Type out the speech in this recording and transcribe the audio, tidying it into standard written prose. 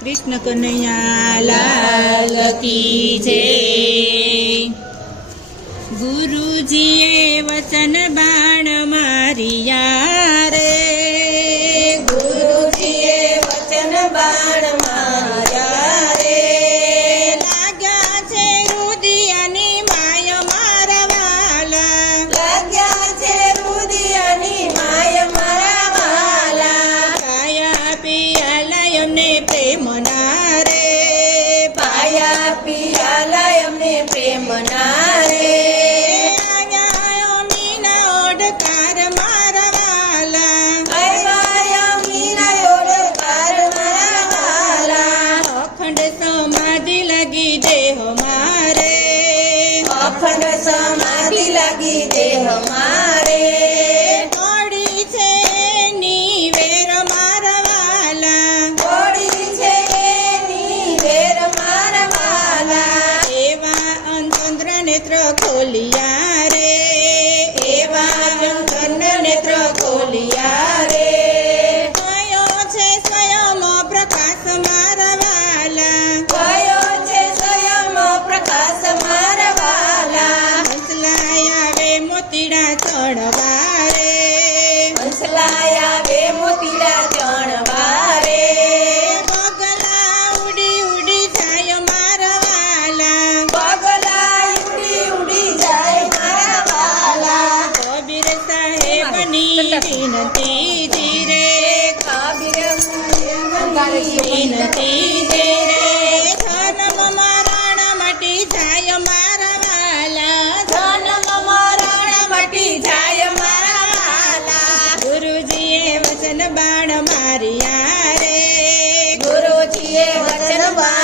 कृष्ण कन्हैया लाल की जय। गुरुजीए वचन बाण मारिया रे, गुरुजीए वचन बाण मार्या रे। लाग्या छे रुदियानी माय मारवाला, लाग्या छे रुदियानी माय मारवाला। काया पियाला एમને પ્રેમના રે, पाया पियाला एमने प्रेमना रे। अखंड समाधि लगी देह मारे। थोड़ी छे नीवेर मारवाला, थोड़ी छे नीवेर मारवाला। एवा अंतंद्र नेत्र खोलिया रे, एवा अंतंद्र नेत्र खोलिया रे। कयो छे स्वयं प्रकाश मारवाला, कयो छे स्वयं प्रकाश मारवाला। हंसलाया वे मोतीड़ा चढ़वा रे, हंसलाया वे मोतीड़ा चढ़वा रे। पगला उड़ी उड़ी जाय मारवाला, पगला उड़ी उड़ी जाए मारवाला। कबीर साहेबनी विनती धीरे, विनती धीरे। धर्म मरण मटी जाय मारवाला, जन्म मरण मटी जाय मारवाला। गुरुजीए वचन बाण मारिया रे, गुरुजीए वचन बाण